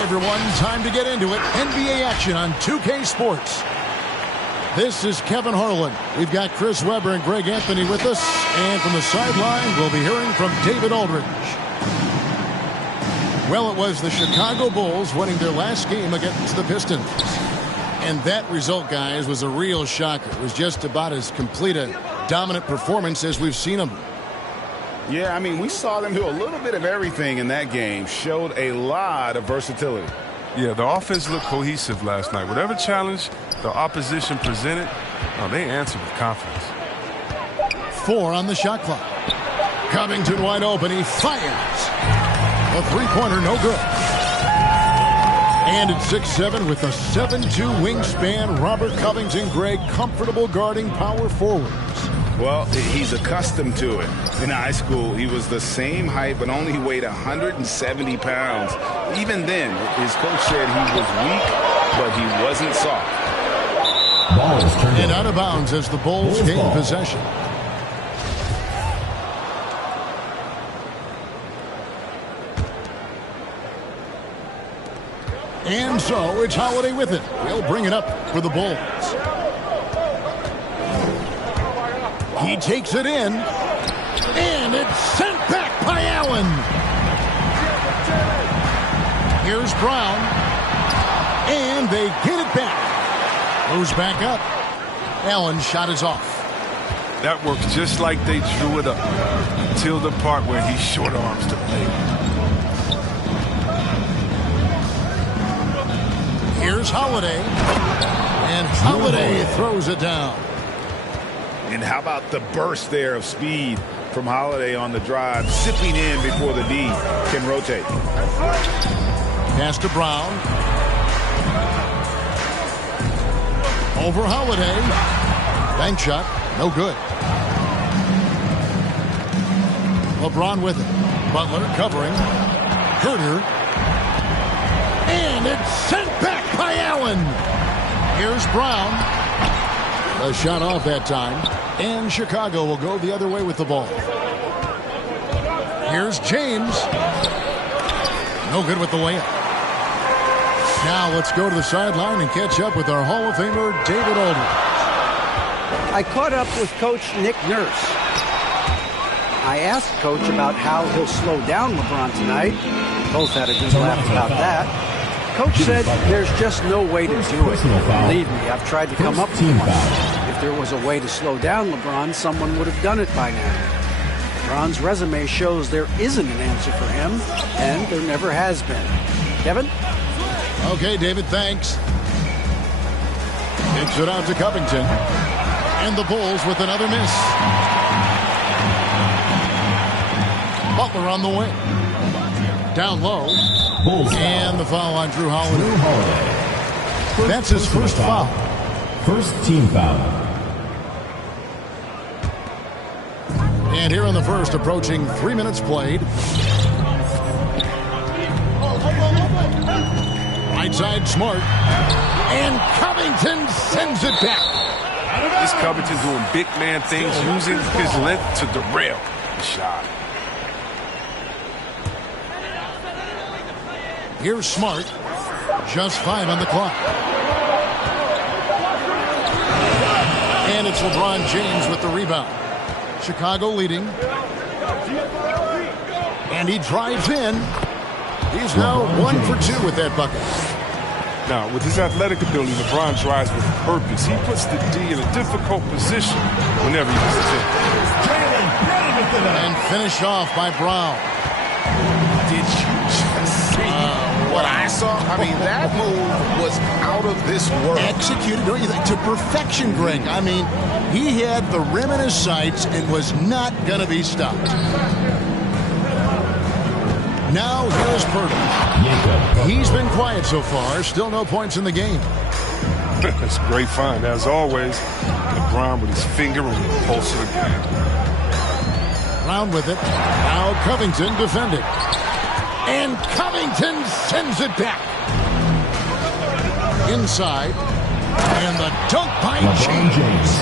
Everyone, time to get into it. NBA action on 2K Sports. This is Kevin Harlan. We've got Chris Webber and Greg Anthony with us. And from the sideline, we'll be hearing from David Aldridge. Well, it was the Chicago Bulls winning their last game against the Pistons. And that result, guys, was a real shocker. It was just about as complete a dominant performance as we've seen them. Yeah, I mean, we saw them do a little bit of everything in that game. Showed a lot of versatility. Yeah, the offense looked cohesive last night. Whatever challenge the opposition presented, they answered with confidence. 4 on the shot clock. Covington wide open. He fires. A three-pointer, no good. And at 6'7" with a 7'2" wingspan, Robert Covington, Greg, comfortable guarding power forwards. Well, he's accustomed to it. In high school, he was the same height, but only weighed 170 pounds. Even then, his coach said he was weak, but he wasn't soft. And out of bounds as the Bulls gain possession. And so it's Holiday with it. He'll bring it up for the Bulls. He takes it in, and it's sent back by Allen. Here's Brown, and they get it back. Goes back up. Allen's shot is off. That works just like they drew it up until the part where he short arms the play. Here's Holiday, and Holiday throws it down. And how about the burst there of speed from Holiday on the drive, zipping in before the D can rotate. Pass to Brown. Over Holiday. Bank shot, no good. LeBron with it. Butler covering. Herter. And it's sent back by Allen. Here's Brown. A shot off that time. And Chicago will go the other way with the ball. Here's James. No good with the layup. Now let's go to the sideline and catch up with our Hall of Famer, David Aldridge. I caught up with Coach Nick Nurse. I asked Coach about how he'll slow down LeBron tonight. Both had a good laugh about that. Coach said there's just no way to do it. Believe me, I've tried to come up with one. If there was a way to slow down LeBron, someone would have done it by now. LeBron's resume shows there isn't an answer for him, and there never has been. Kevin? Okay, David, thanks. Kicks it out to Covington. And the Bulls with another miss. Butler on the wing. Down low. And the foul on Drew Holiday. That's his first foul. First team foul. And here in the first, approaching 3 minutes played. Right side, Smart. And Covington sends it back. This Covington doing big man things, using his length to derail the shot. Here's Smart. Just 5 on the clock. And it's LeBron James with the rebound. Chicago leading. And he drives in. He's now 1 for 2 with that bucket. Now, with his athletic ability, LeBron drives with purpose. He puts the D in a difficult position whenever he gets the chance. And finished off by Brown. Did you just see what I saw? I mean, that move was out of this world. Executed, don't you think, to perfection, Greg. I mean, he had the rim in his sights and was not going to be stopped. Now here's Purtle. He's been quiet so far. Still no points in the game. That's a great find. As always, LeBron with his finger on the pulse of the game. Brown with it. Now Covington defending. And Covington sends it back. Inside. And the dunk by James.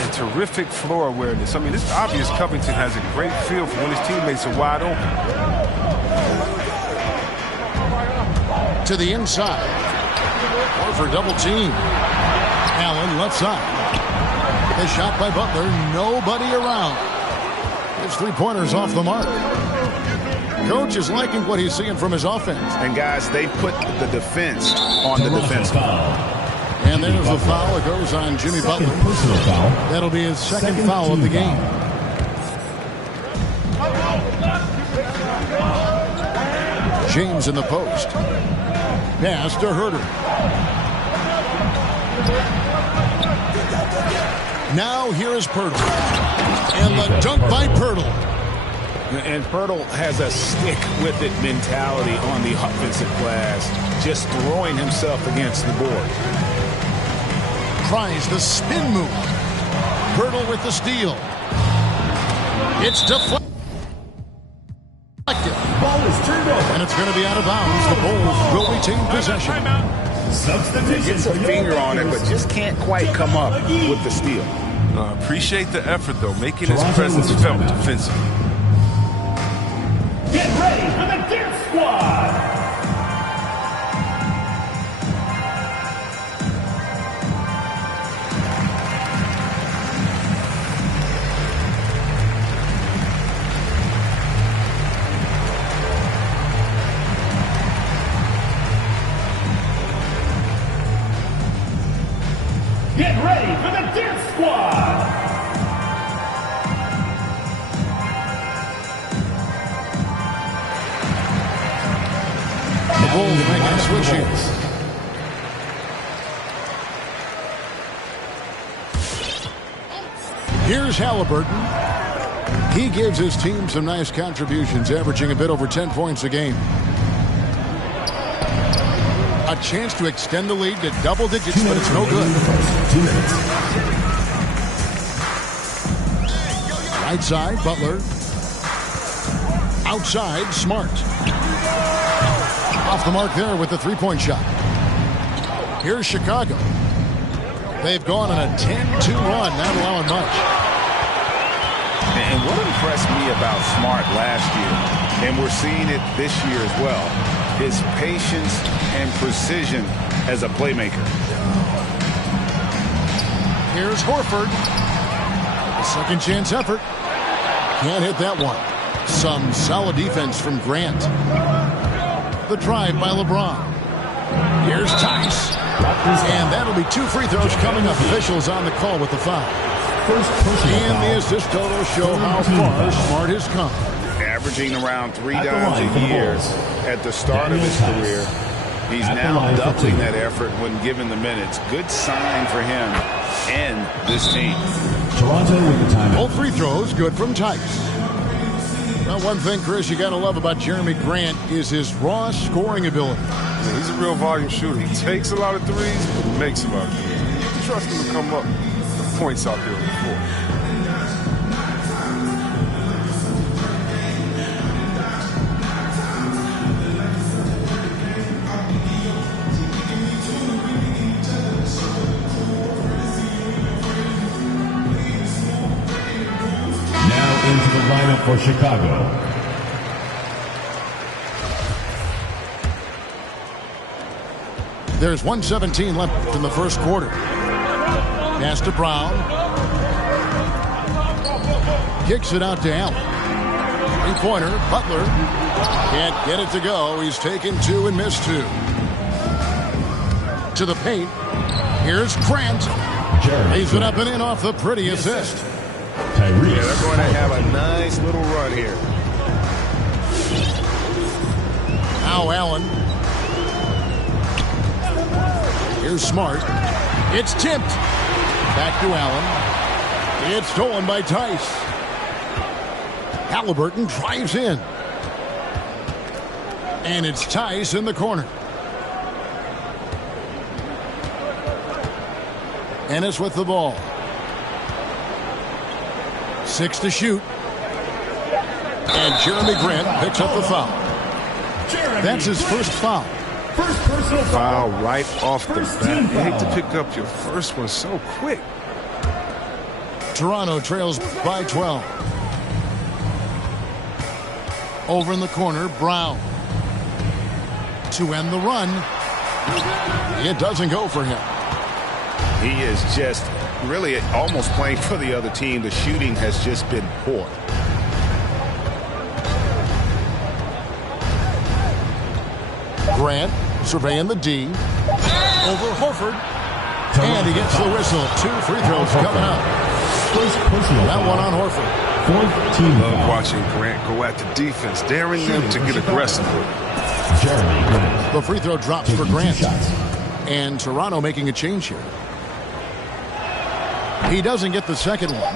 And terrific floor awareness. I mean, it's obvious Covington has a great feel for when his teammates are wide open. To the inside. Or for double team. Allen left side. The shot by Butler. Nobody around. His three-pointers off the mark. Coach is liking what he's seeing from his offense. And guys, they put the defense on the defensive. And there's a foul. It goes on Jimmy Butler. That'll be his second foul of the game. James in the post. Pass to Herter. Now here is Pirtle. And the dunk by Pirtle. And Pirtle has a stick-with-it mentality on the offensive glass, just throwing himself against the board. Tries the spin move. Pirtle with the steal. It's deflected. Ball is turned over. And it's going to be out of bounds. The Bulls will retain possession. He gets a finger on it, but just can't quite come up with the steal. Appreciate the effort, though, making his presence felt defensively. Get ready for the Dance Squad! Get ready for the Dance Squad! The Bulls making a switch here. Here's Halliburton. He gives his team some nice contributions, averaging a bit over 10 points a game. A chance to extend the lead to double digits, but it's no good. 2 minutes. Right side, Butler. Outside, Smart. Off the mark there with the three-point shot. Here's Chicago. They've gone on a 10-2 run, not allowing much. And what impressed me about Smart last year, and we're seeing it this year as well, his patience and precision as a playmaker. Here's Horford. A second chance effort. Can't hit that one. Some solid defense from Grant. The drive by LeBron. Here's Tice. And that'll be 2 free throws coming up. Officials on the call with the foul. And the assist total show how far Smart has come. Averaging around 3 dimes a year at the start of his career. He's now doubling that effort when given the minutes. Good sign for him and this team. Toronto with the timeout. Both free throws good from Tice. Well, one thing, Chris, you got to love about Jeremy Grant is his raw scoring ability. Yeah, he's a real volume shooter. He takes a lot of threes, but he makes a lot of threes. You can trust him to come up with points out there on the floor. Into the lineup for Chicago. There's 1:17 left in the first quarter. Pass to Brown. Kicks it out to Allen. Three-pointer, Butler. Can't get it to go. He's taken two and missed two. To the paint. Here's Grant. Lays it up and in off the pretty assist. Yeah, they're going to have a nice little run here. Now Allen. Here's Smart. It's tipped. Back to Allen. It's stolen by Tice. Halliburton drives in. And it's Tice in the corner. Ennis with the ball. 6 to shoot. And Jeremy Grant picks up the foul. That's his first foul. First personal foul right off the bat. You hate to pick up your first one so quick. Toronto trails by 12. Over in the corner, Brown. To end the run. It doesn't go for him. He is just really almost playing for the other team. The shooting has just been poor. Grant surveying the D. Over Horford. And he gets the whistle. 2 free throws coming up. That one on Horford. Love watching Grant go at the defense, daring them to get aggressive. The free throw drops for Grant. And Toronto making a change here. He doesn't get the second one.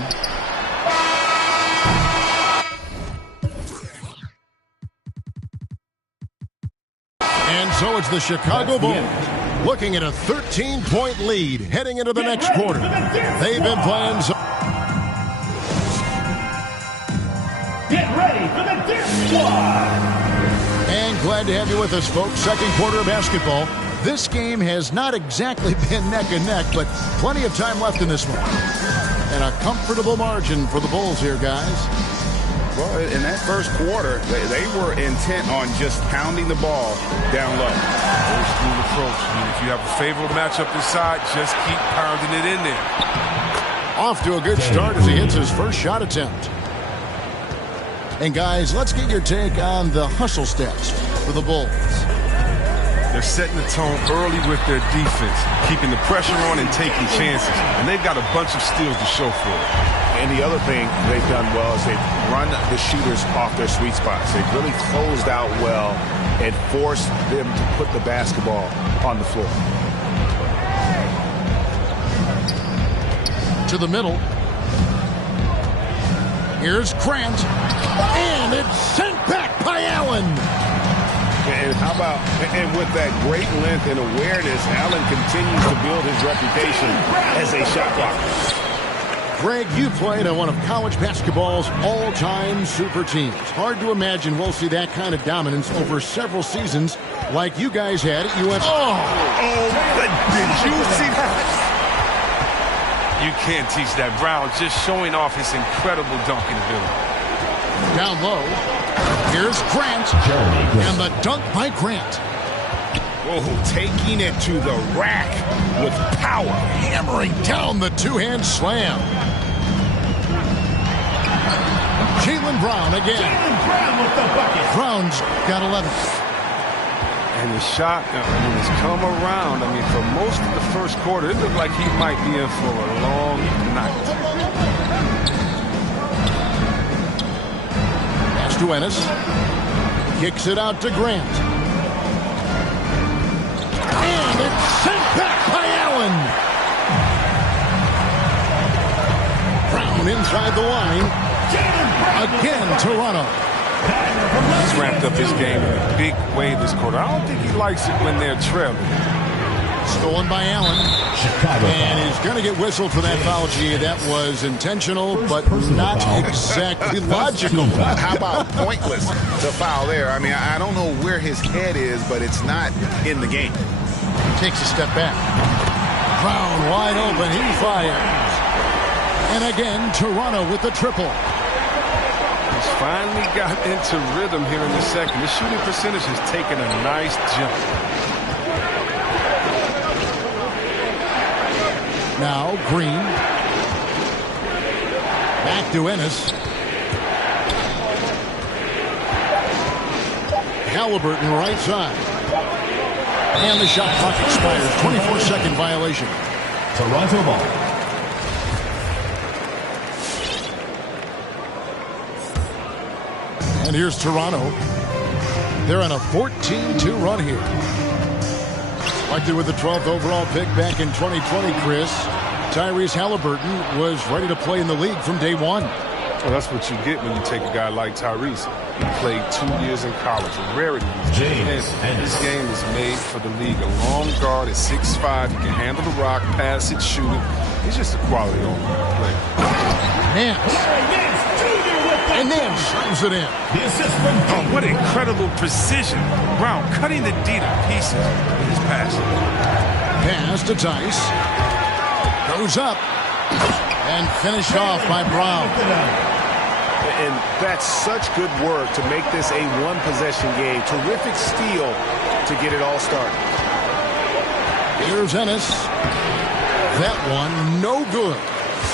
And so it's the Chicago Bulls looking at a 13-point lead heading into the next quarter. They've been playing so. Get ready for the Dip Squad. And glad to have you with us, folks. Second quarter of basketball. This game has not exactly been neck and neck, but plenty of time left in this one. And a comfortable margin for the Bulls here, guys. Well, in that first quarter, they were intent on just pounding the ball down low. Old school approach. I mean, if you have a favorable matchup inside, just keep pounding it in there. Off to a good start as he hits his first shot attempt. And guys, let's get your take on the hustle stats for the Bulls. They're setting the tone early with their defense, keeping the pressure on and taking chances. And they've got a bunch of steals to show for it. And the other thing they've done well is they've run the shooters off their sweet spots. They've really closed out well and forced them to put the basketball on the floor. To the middle. Here's Grant. And it's sent back by Allen. And how about, and with that great length and awareness, Allen continues to build his reputation as a shot blocker. Greg, you played on one of college basketball's all-time super teams. Hard to imagine we'll see that kind of dominance over several seasons like you guys had at UNC. Did you see that? You can't teach that. Brown just showing off his incredible dunking ability. Down low. Here's Grant. And the dunk by Grant. Whoa, taking it to the rack with power. Hammering down the two-hand slam. Jaylen Brown again. Brown's got 11. And the shot, has come around. I mean, for most of the first quarter, it looked like he might be in for a long night. Pass to Ennis. Kicks it out to Grant. And it's sent back by Allen. Brown inside the line. Again, Toronto. He's ramped up his game in a big way this quarter. I don't think he likes it when they're trailing. Stolen by Allen. And he's going to get whistled for that foul, G. That was intentional, but not exactly logical. How about pointless to foul there? I mean, I don't know where his head is, but it's not in the game. Takes a step back. Brown wide open. He fires. And again, Toronto with the triple. He's finally got into rhythm here in the second. His shooting percentage has taken a nice jump. Now Green. Back to Ennis. Halliburton right side. And the shot clock expires. 24-second violation. Toronto ball. And here's Toronto. They're on a 14-2 run here. Selected with the 12th overall pick back in 2020, Chris, Tyrese Halliburton was ready to play in the league from day one. Well, that's what you get when you take a guy like Tyrese. He played 2 years in college, a rarity. This game is made for the league. A long guard at 6'5", he can handle the rock, pass it, shoot it. He's just a quality player. Nance. And Nance slams it in. The assist from Oh, what incredible precision. Brown cutting the D to pieces with his pass. Pass to Tice. Goes up. And finished off by Brown. And that's such good work to make this a one-possession game. Terrific steal to get it all started. Here's Ennis. That one, no good.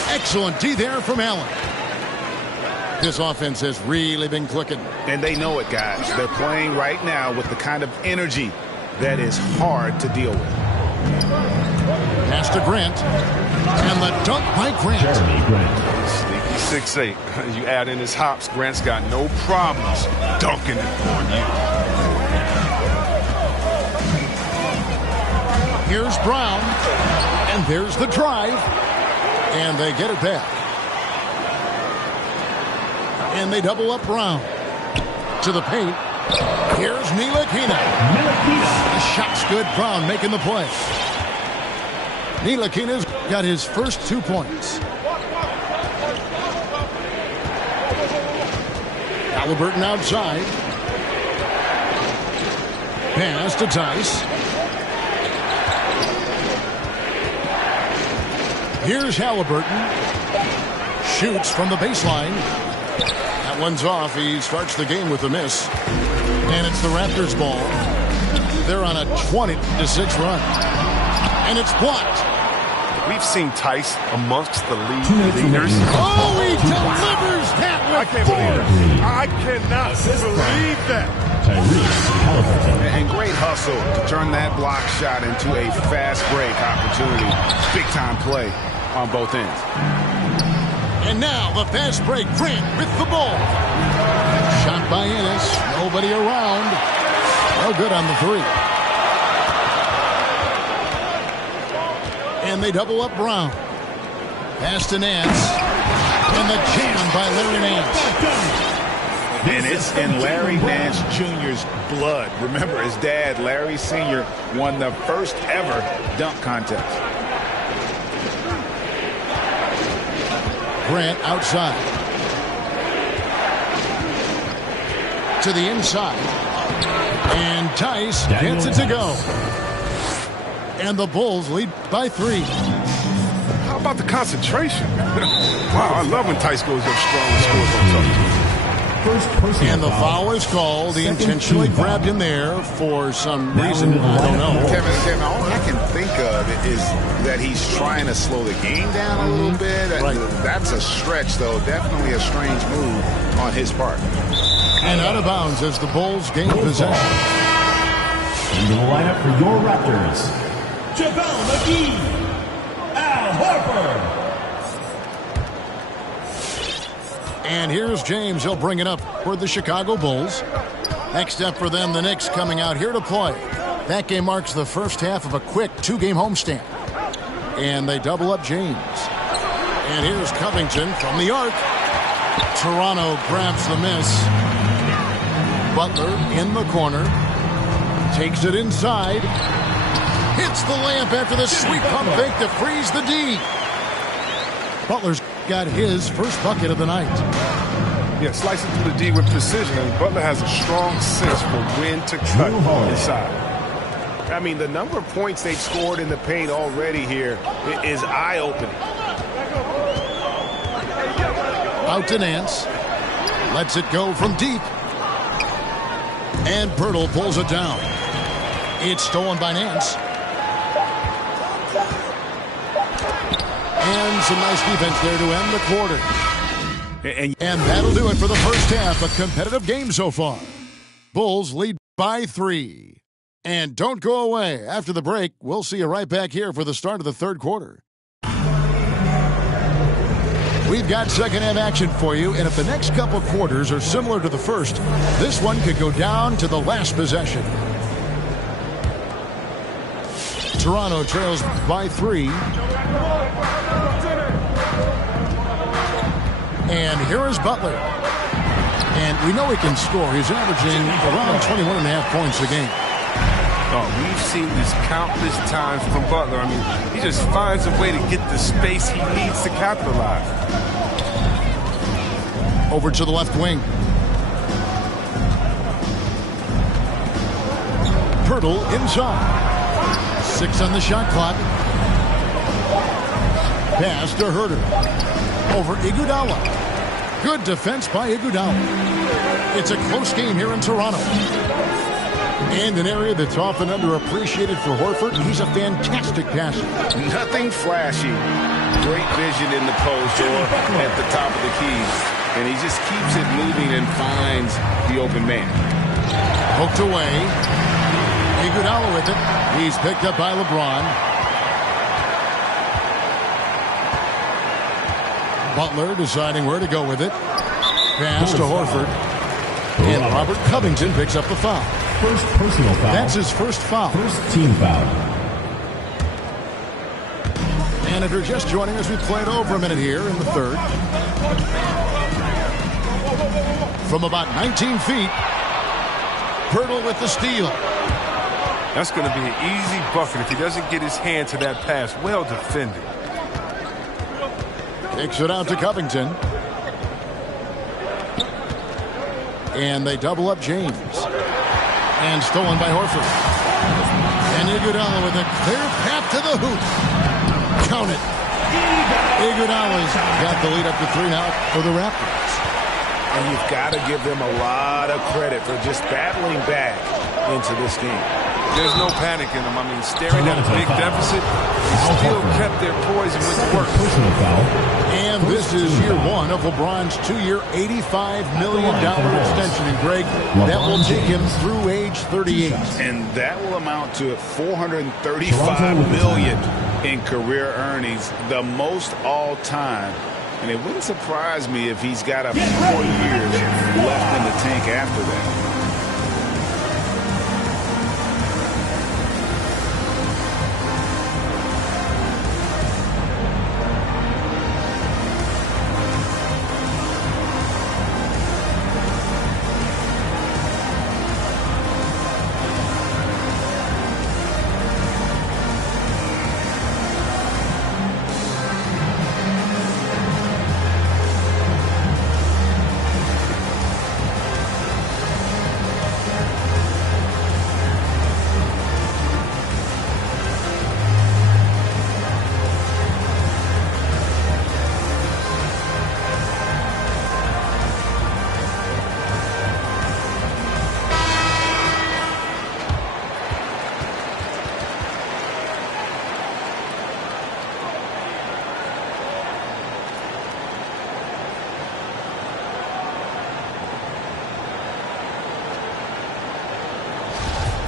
Excellent D there from Allen. This offense has really been clicking. And they know it, guys. They're playing right now with the kind of energy that is hard to deal with. Pass to Grant. And the dunk by Grant. Jeremy Grant. Sneaky 6'8". You add in his hops, Grant's got no problems dunking it on you. Here's Brown. And there's the drive. And they get it back. And they double up Brown. To the paint. Here's Ntilikina. The shot's good. Brown making the play. Ntilikina's got his first 2 points. Halliburton outside. Pass to Tice. Here's Halliburton. Shoots from the baseline. That one's off. He starts the game with a miss. And it's the Raptors' ball. They're on a 20-6 run. And it's blocked. We've seen Tice amongst the league leaders. Oh, he delivers that with force. I cannot believe that. And great hustle to turn that block shot into a fast break opportunity. Big-time play on both ends. And now the fast break. Grant with the ball. Shot by Ennis. Nobody around. No good on the three. And they double up Brown. Pass to Nance. And the jam by Larry Nance. And it's in Larry Nance Jr.'s blood. Remember, his dad, Larry Sr., won the first ever dunk contest. Grant outside. To the inside. And Tice gets it to go. And the Bulls lead by 3. How about the concentration? Wow, I love when Tice goes up strong and scores on tough teams. And the foul is called. He intentionally grabbed him there for some reason. I don't know. Kevin, all I can think of is that he's trying to slow the game down a little bit. Right. That's a stretch, though. Definitely a strange move on his part. And out of bounds as the Bulls gain possession. Into the lineup for your Raptors, JaVale McGee, Al Horford. And here's James. He'll bring it up for the Chicago Bulls. Next up for them, the Knicks coming out here to play. That game marks the first half of a quick 2-game homestand. And they double up James. And here's Covington from the arc. Toronto grabs the miss. Butler in the corner. Takes it inside. Hits the layup after the sweep pump fake to freeze the D. Butler's got his first bucket of the night. Yeah, slicing through the D with precision. And Butler has a strong sense for when to cut inside. I mean, the number of points they've scored in the paint already here is eye-opening. Out to Nance. Lets it go from deep. And Pirtle pulls it down. It's stolen by Nance. And some nice defense there to end the quarter. And that'll do it for the first half. A competitive game so far. Bulls lead by 3. And don't go away. After the break, we'll see you right back here for the start of the third quarter. We've got second half action for you, and if the next couple quarters are similar to the first, this one could go down to the last possession. Toronto trails by 3. And here is Butler. And we know he can score. He's averaging around 21.5 points a game. Oh, we've seen this countless times from Butler. I mean, he just finds a way to get the space he needs to capitalize. Over to the left wing. Pirtle inside. 6 on the shot clock. Pass to Herter. Over Iguodala. Good defense by Iguodala. It's a close game here in Toronto. And an area that's often underappreciated for Horford. He's a fantastic passer. Nothing flashy. Great vision in the post or at the top of the key. And he just keeps it moving and finds the open man. Poked away. Iguodala with it. He's picked up by LeBron. Butler deciding where to go with it. Pass to Horford. And Robert Covington picks up the foul. First personal foul. That's his first foul. First team foul. And if you're just joining us, we played over a minute here in the third. From about 19 feet, Pirtle with the steal. That's going to be an easy bucket if he doesn't get his hand to that pass. Well defended. Takes it out to Covington. And they double up James. And stolen by Horford. And Iguodala with a clear path to the hoop. Count it. Iguodala's got the lead up to 3 now for the Raptors. And you've got to give them a lot of credit for just battling back into this game. There's no panic in them. I mean, staring at a big deficit, they still kept their poise and went to work. Personal foul. And this is year 1 of LeBron's 2-year, $85 million extension. And Greg, that will take him through age 38. And that will amount to $435 million in career earnings, the most all time. And it wouldn't surprise me if he's got a few more years left in the tank after that.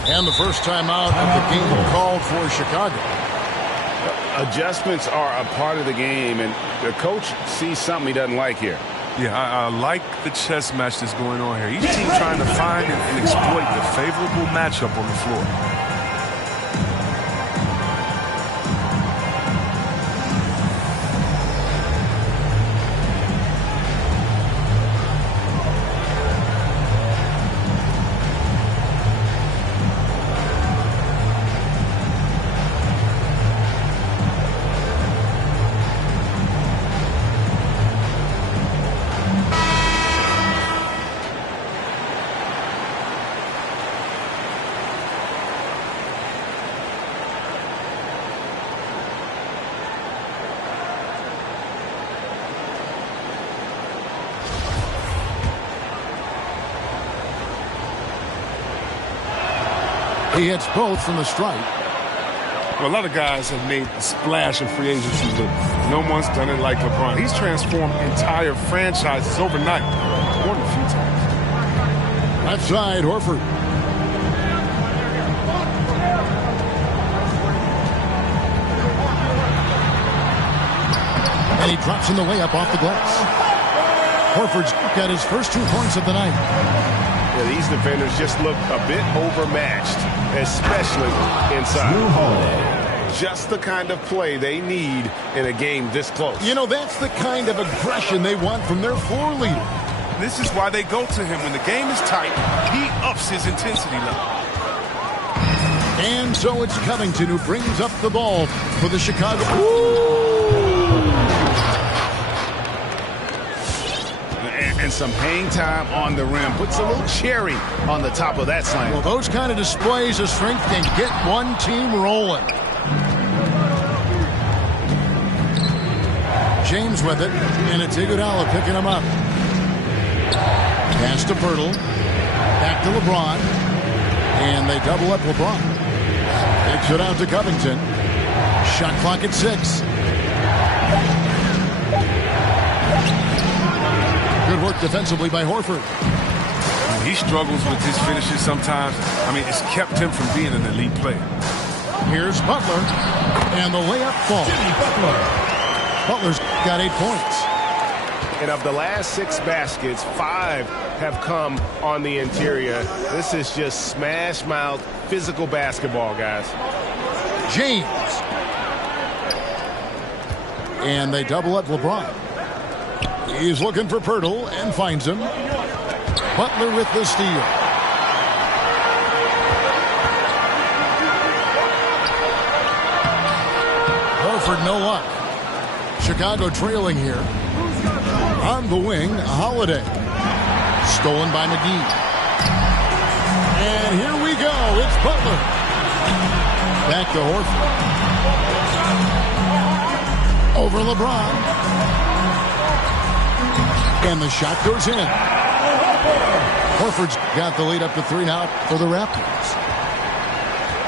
And the first time out of the game called for Chicago. Adjustments are a part of the game, and the coach sees something he doesn't like here. Yeah, I like the chess match that's going on here. Each team trying to find and exploit the favorable matchup on the floor. He hits both from the stripe. Well, a lot of guys have made a splash in free agency, but no one's done it like LeBron. He's transformed entire franchises overnight, more than a few times. Left side, Horford. And he drops in the layup off the glass. Horford's got his first 2 points of the night. Yeah, these defenders just look a bit overmatched, especially inside. Just the kind of play they need in a game this close. You know, that's the kind of aggression they want from their floor leader. This is why they go to him. When the game is tight, he ups his intensity level. And so it's Covington who brings up the ball for the Chicago. And some hang time on the rim. Puts a little cherry on the top of that slam. Well, those kind of displays of strength can get one team rolling. James with it, and it's Iguodala picking him up. Pass to Pirtle. Back to LeBron. And they double up LeBron. Takes it out to Covington. Shot clock at 6. Good work defensively by Horford. He struggles with his finishes sometimes. I mean, it's kept him from being an elite player. Here's Butler. And the layup falls. Butler's got 8 points. And of the last 6 baskets, 5 have come on the interior. This is just smash mouth physical basketball, guys. James. And they double up LeBron. He's looking for Pirtle and finds him. Butler with the steal. Horford no luck. Chicago trailing here. On the wing, Holiday. Stolen by McGee. And here we go. It's Butler. Back to Horford. Over LeBron. And the shot goes in. Horford's got the lead up to 3 now for the Raptors.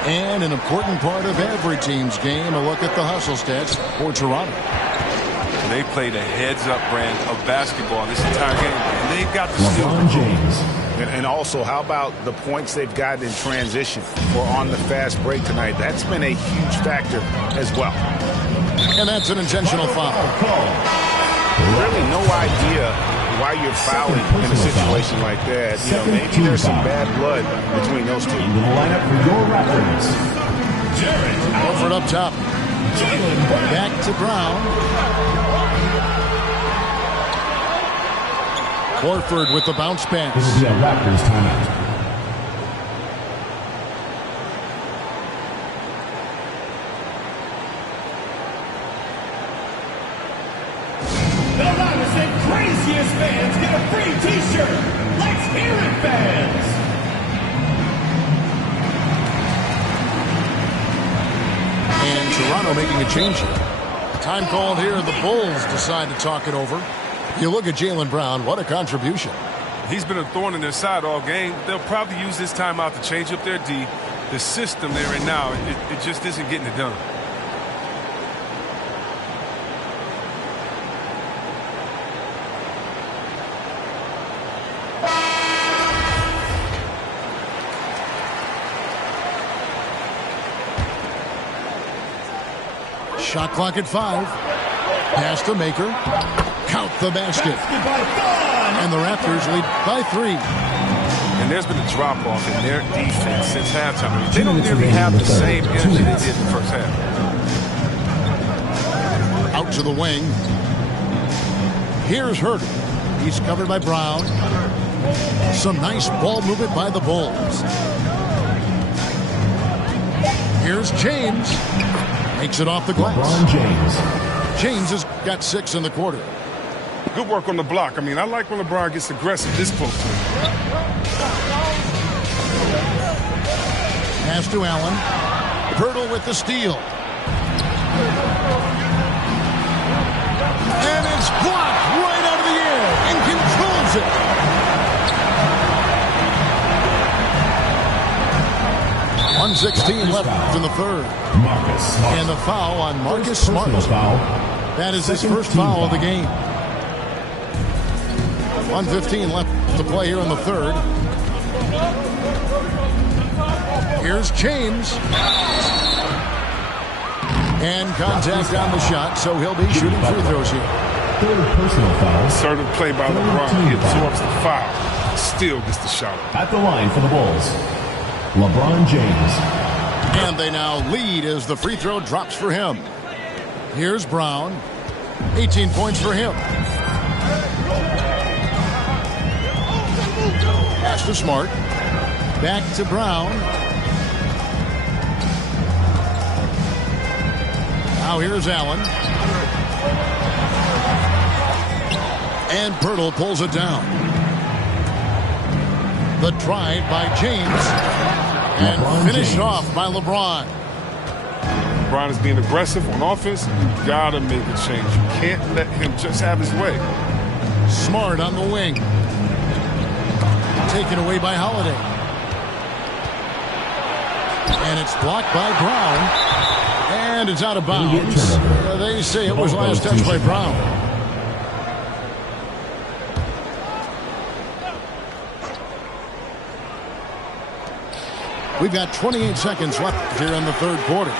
And an important part of every team's game, a look at the hustle stats for Toronto. They played a heads-up brand of basketball this entire game, and they've got the LeBron James. And also, how about the points they've gotten in transition or on the fast break tonight? That's been a huge factor as well. And that's an intentional foul. Really no idea why you're fouling in a situation like that. You know, maybe there's some bad blood between those two. Into the lineup for your Raptors. Horford up top. Back to Brown. Horford with the bounce pass. This will be a Raptors timeout. The loudest and craziest fans get a free t-shirt. Let's hear it, fans. And Toronto making a change here. Time called here. The Bulls decide to talk it over. You look at Jaylen Brown. What a contribution. He's been a thorn in their side all game. They'll probably use this timeout to change up their D. The system they're in now, it just isn't getting it done. Shot clock at 5. Pass to Maker. Count the basket. And the Raptors lead by 3. And there's been a drop-off in their defense since halftime. I mean, they don't nearly have the same energy they did in the first half. Out to the wing. Here's Herter. He's covered by Brown. Some nice ball movement by the Bulls. Here's James. Makes it off the glass. LeBron James. James has got 6 in the quarter. Good work on the block. I mean, I like when LeBron gets aggressive this close to him. Pass to Allen. Pirtle with the steal. And it's blocked right out of the air and controls it. 1:16 left in the third. Marcus Smart. And the foul on Marcus First Smart. personal foul. That is his Second first team foul of the foul. game. 1:15 left to play here in the third. Here's James. And contact on the shot, so he'll be shooting free throws here. Third personal foul. Assertive play by Third LeBron. team He foul. absorbs the foul. Still gets the shot. At the line for the Bulls, LeBron James. And they now lead as the free throw drops for him. Here's Brown. 18 points for him. Pass to Smart. Back to Brown. Now here's Allen. And Pirtle pulls it down. The drive by James. And LeBron finished James. off by LeBron. LeBron is being aggressive on offense. You gotta make a change. You can't let him just have his way. Smart on the wing. Taken away by Holiday. And it's blocked by Brown. And it's out of bounds. They say it was last touched by Brown. We've got 28 seconds left here in the third quarter.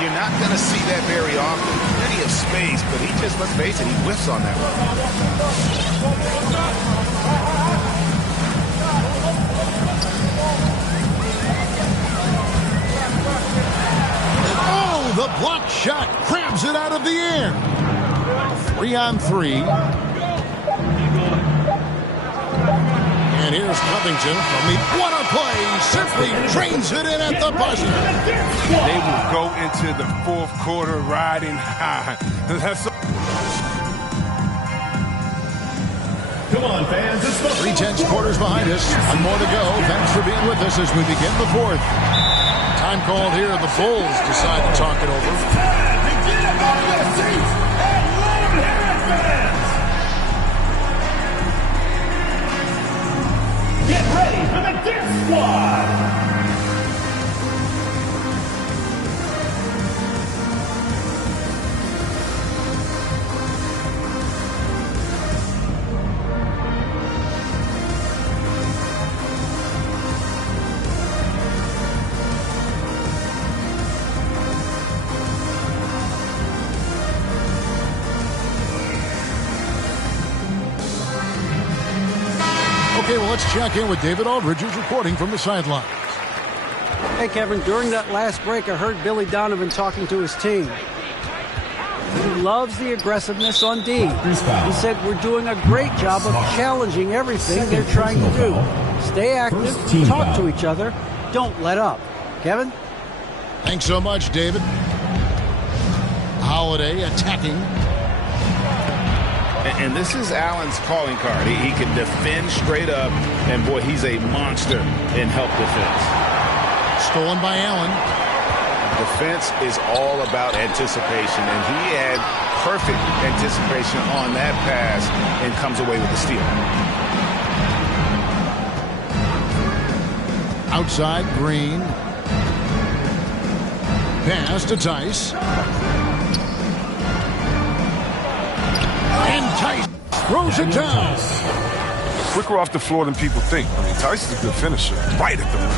You're not going to see that very often. Plenty of space, but he just, let's face it, he whiffs on that Oh, the block shot grabs it out of the air. 3-on-3. And here's Covington from the corner play. Simply drains it in at the buzzer. They will go into the fourth quarter riding high. That's Come on, fans. It's the 3/10 quarters behind us. One more to go. Thanks for being with us as we begin the fourth. Time called here. The Bulls decide to talk it over. Time to get up out of your seats and load Herod fans! Get ready for the Death Squad! Okay, well, let's check in with David Aldridge, who's reporting from the sideline. Hey, Kevin, during that last break, I heard Billy Donovan talking to his team. He loves the aggressiveness on D. He said we're doing a great job of challenging everything they're trying to do. Stay active, talk to each other, don't let up. Kevin? Thanks so much, David. Holiday attacking. And this is Allen's calling card. He can defend straight up, and boy, he's a monster in help defense. Stolen by Allen. Defense is all about anticipation, and he had perfect anticipation on that pass and comes away with the steal. Outside, Green. Pass to Tice. And Tice throws it down. quicker off the floor than people think. I mean, Tyson's a good finisher. Right at the rim.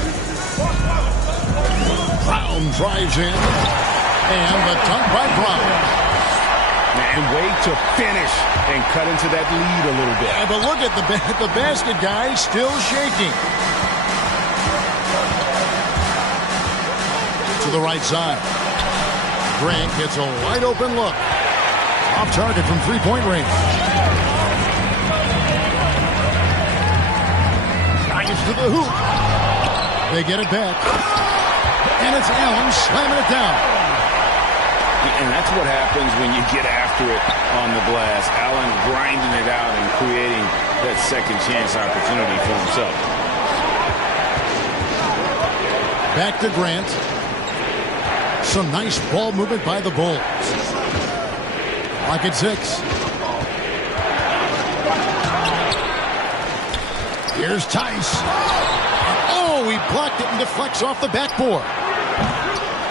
Brown drives in. And the dunk by Brown. And way to finish and cut into that lead a little bit. Yeah, but look at the basket guy still shaking. To the right side. Grant gets a wide open look. Off target from three-point range. Drives to the hoop. They get it back. And it's Allen slamming it down. And that's what happens when you get after it on the glass. Allen grinding it out and creating that second chance opportunity for himself. Back to Grant. Some nice ball movement by the Bulls. Like at 6. Here's Tice. Oh, Oh, he blocked it and deflects off the backboard.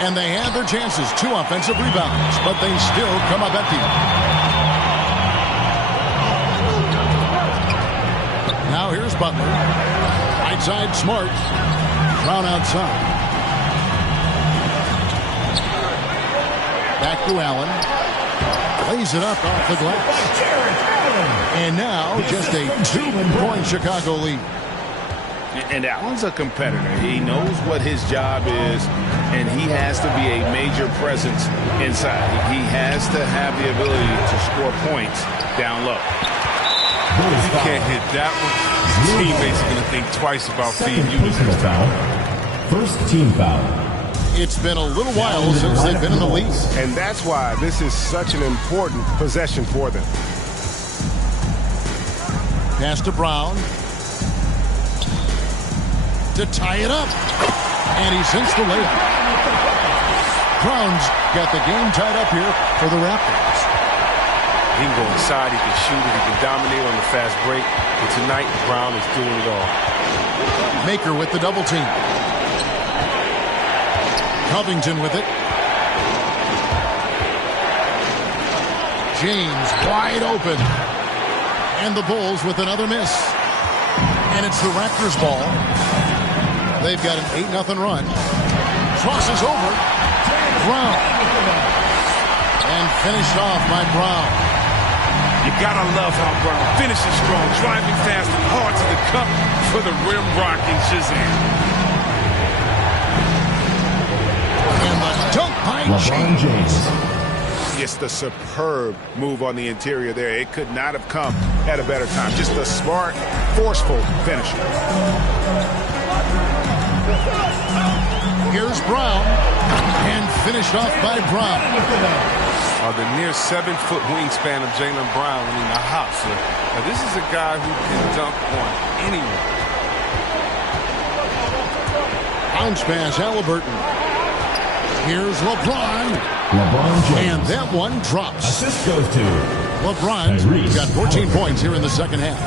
And they had their chances. 2 offensive rebounds, but they still come up empty. Now here's Butler. Right side, Smart. Brown outside. Back to Allen. Lays it up off the glass. And now just a 2-point Chicago lead. And Allen's a competitor. He knows what his job is, and he has to be a major presence inside. He has to have the ability to score points down low. If he can't hit that one, his teammates are going to think twice about feeding you this time. First team foul. It's been a little while since they've been in the lead. And that's why this is such an important possession for them. Pass to Brown. To tie it up. And he sinks the layup. Brown's got the game tied up here for the Raptors. He can go inside, he can shoot it, he can dominate on the fast break. But tonight, Brown is doing it all. Maker with the double team. Covington with it. James wide open. And the Bulls with another miss. And it's the Raptors ball. They've got an 8-0 run. Crosses over. Brown. And finished off by Brown. You gotta love how Brown finishes strong, driving fast and hard to the cup for the rim rocking Shazam. And the dunk by LeBron James. Just a superb move on the interior there. It could not have come at a better time. Just a smart, forceful finisher. Here's Brown. And finished off by Brown. The near 7-foot wingspan of Jaylen Brown in the house. Now, this is a guy who can dunk on anyone. Bounce pass, Halliburton. Here's LeBron. LeBron James. And that one drops. Assist goes to LeBron's got 14 points here in the second half.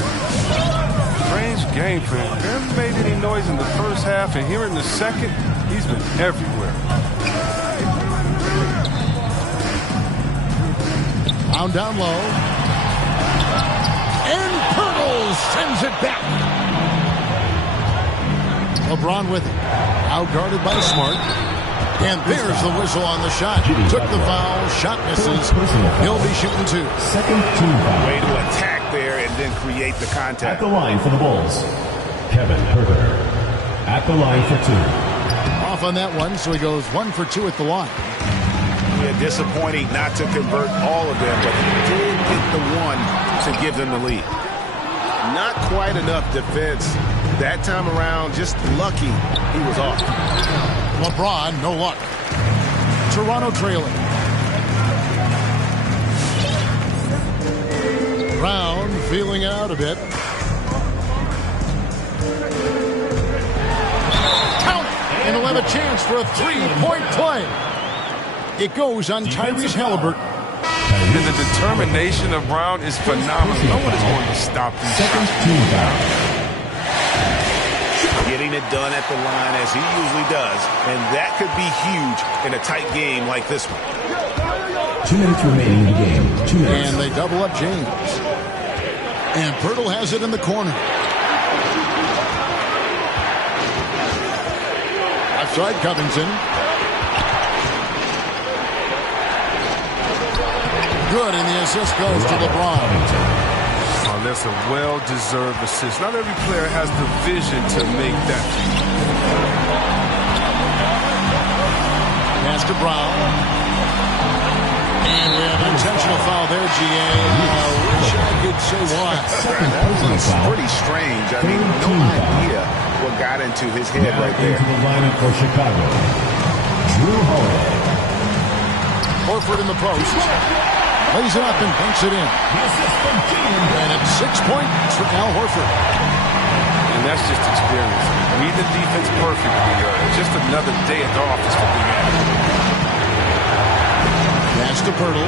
Strange game for him. Never made any noise in the first half, and here in the second, he's been everywhere. Down low. And Pirtle sends it back. LeBron with it. Out guarded by Smart. And there's the whistle on the shot. Took the foul. Shot misses. He'll be shooting 2. Second team foul. Way to attack there and then create the contact. At the line for the Bulls, Kevin Herter. At the line for 2. Off on that one, so he goes 1 for 2 at the line. Yeah, disappointing not to convert all of them, but he did get the one to give them the lead. Not quite enough defense that time around. Just lucky he was off. LeBron, no luck. Toronto trailing. Brown feeling out a bit. Count it! And he'll have a chance for a 3-point play. It goes on Tyrese Halliburton. And the determination of Brown is phenomenal. No one is going to stop these Second team foul. Getting it done at the line as he usually does, and that could be huge in a tight game like this one. 2 minutes remaining in the game. 2 minutes. And they double up James. And Pirtle has it in the corner. Outside Covington. Good, and the assist goes to LeBron. Oh, that's a well-deserved assist. Not every player has the vision to make that. Pass to Brown. And we have an intentional foul there, GA. I wish I could say why. That was pretty strange. I mean, no idea what got into his head Now right there. into the lineup for Chicago, Drew Holiday. Horford in the post. Lays it up and banks it in. And it's 6 points for Al Horford. And that's just experience. Read the defense perfectly. Just another day at the office for Big Al. Pass to Pirtle.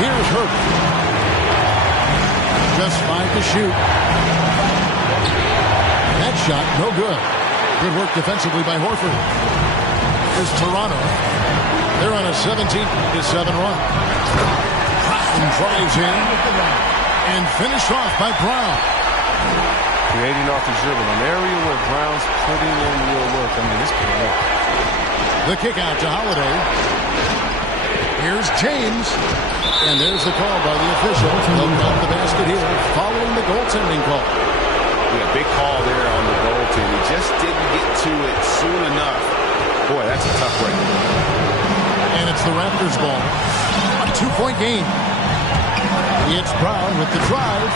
Here's Herbert. Just 5 to shoot. That shot, no good. Good work defensively by Horford. Here's Toronto. They're on a 17-7 run. Brown drives in and finished off by Brown. Creating off the dribble, an area where Brown's putting in real work. I mean, this could work. The kick out to Holiday. Here's James. And there's the call by the official. They'll count the basket here following the goaltending call. Yeah, big call there on the goaltending. He just didn't get to it soon enough. Boy, that's a tough break. And it's the Raptors ball. A 2-point game. It's Brown with the drive.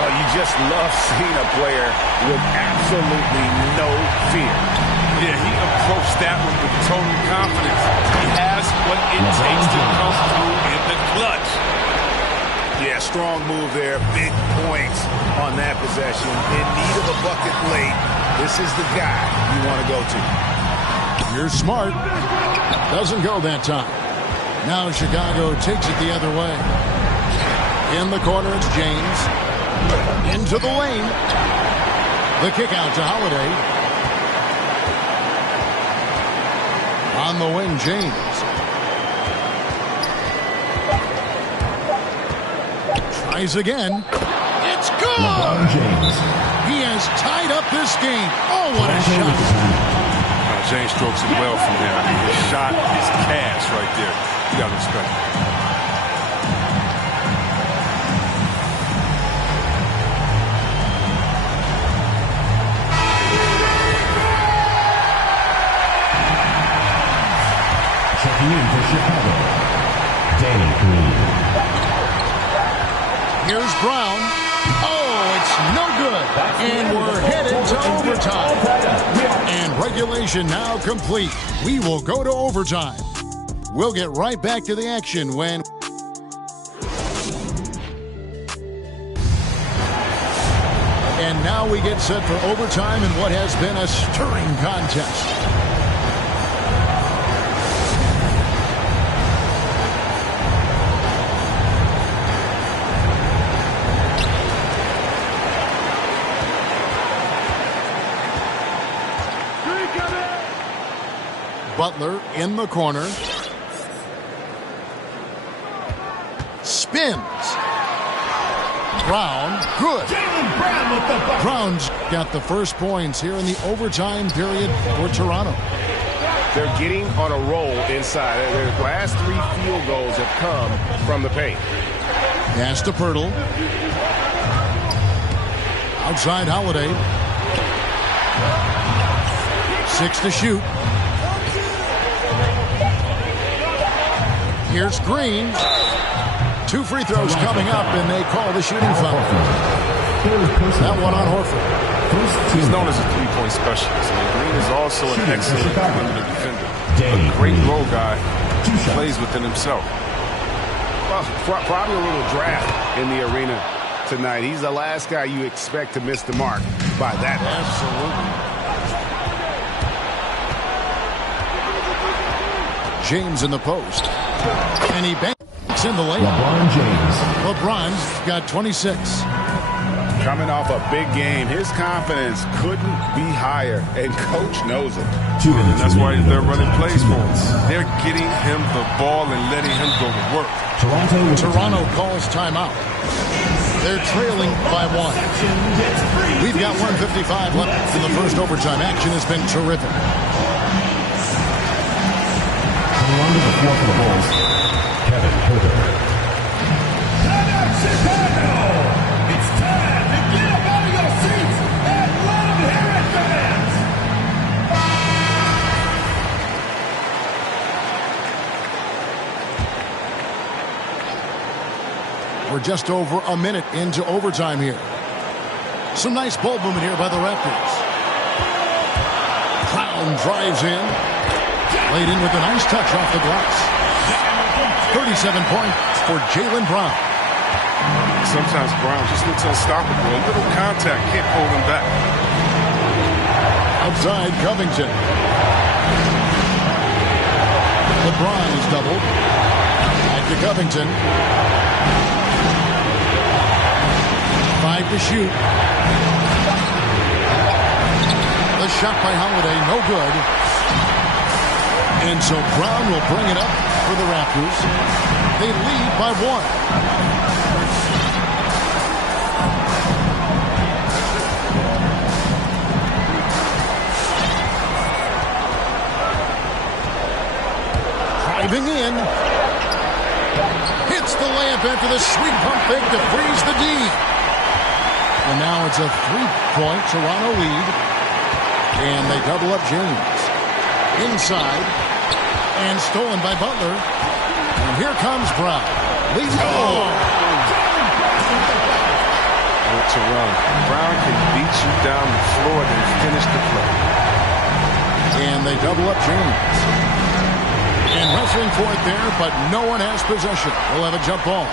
Oh, you just love seeing a player with absolutely no fear. Yeah, he approached that one with total confidence. He has what it takes to come through in the clutch. Yeah, strong move there. Big points on that possession. In need of a bucket late. This is the guy you want to go to. You're smart. Doesn't go that time. Now Chicago takes it the other way. In the corner, it's James. Into the lane. The kick out to Holiday. On the wing, James. Tries again. It's good! LeBron James. He has tied up this game. Oh, what a shot. James strokes it well from there. I mean, his shot is cash right there. You got to respect it. Checking in for Chicago, Danny Green. Here's Brown. Oh, it's no good. And we're headed to overtime. And regulation now complete. We will go to overtime. We'll get right back to the action when... And now we get set for overtime in what has been a stirring contest. Butler in the corner. Spins. Brown, good. Brown's got the first points here in the overtime period for Toronto. They're getting on a roll inside. Their last 3 field goals have come from the paint. Pass to Pirtle. Outside Holiday. 6 to shoot. Here's Green. 2 free throws coming up, and they call the shooting foul. That one on Horford. He's known as a three-point specialist. I mean, Green is also an excellent perimeter defender. A great role guy. Plays within himself. Well, probably a little draft in the arena tonight. He's the last guy you expect to miss the mark by that. Absolutely. James in the post. And he banks in the layup. LeBron James. LeBron's got 26. Coming off a big game, his confidence couldn't be higher, and Coach knows it. And that's why they're running plays for him. They're getting him the ball and letting him go to work. Toronto calls timeout. They're trailing by 1. We've got 1:55 left in the first overtime. Action has been terrific. Coming on to the floor for the Bulls, Kevin Herter. Chicago! It's time to get up out of your seats and let them hear it, fans! We're just over a minute into overtime here. Some nice ball movement here by the Raptors. Brown drives in. Laid in with a nice touch off the glass. 37 points for Jaylen Brown. Sometimes Brown just looks unstoppable. A little contact can't hold him back. Outside Covington. LeBron is doubled. Back to Covington. 5 to shoot. The shot by Holiday, no good. And so Brown will bring it up for the Raptors. They lead by 1. Driving in. Hits the layup after the sweet pump fake to freeze the D. And now it's a 3-point Toronto lead. And they double up James. Inside. And stolen by Butler. And here comes Brown. Leads the ball. To run. Brown can beat you down the floor, then finish the play. And they double up James. And wrestling for it there, but no one has possession. We'll have a jump ball.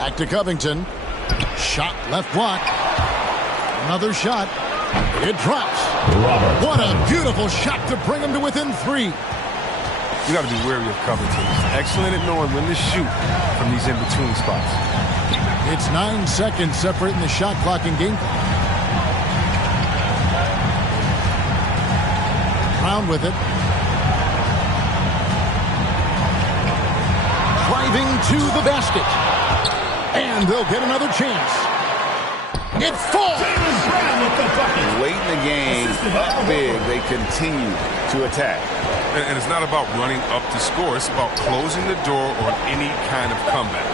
Back to Covington. Shot left block. Another shot. It drops. What a beautiful shot to bring him to within 3. You got to be wary of Covington. He's excellent at knowing when to shoot from these in-between spots. It's 9 seconds separating the shot clock and game clock. Brown with it. Driving to the basket. And they'll get another chance. It falls. Late in the game, up big, they continue to attack. And it's not about running up to score. It's about closing the door on any kind of comeback.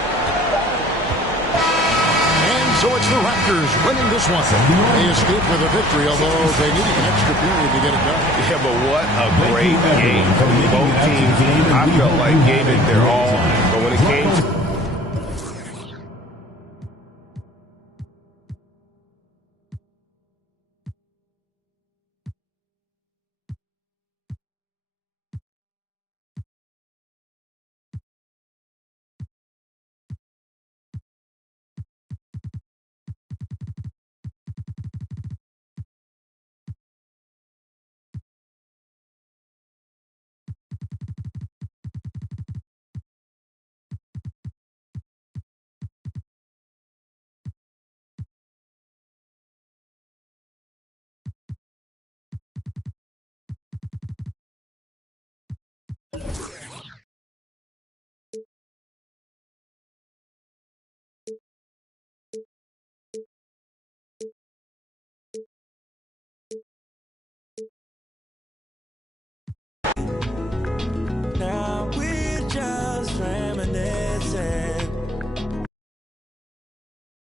So it's the Raptors winning this one. They escaped with a victory, although they needed an extra period to get it done. Yeah, but what a great game from both teams. I felt like gave it their all. But when it came to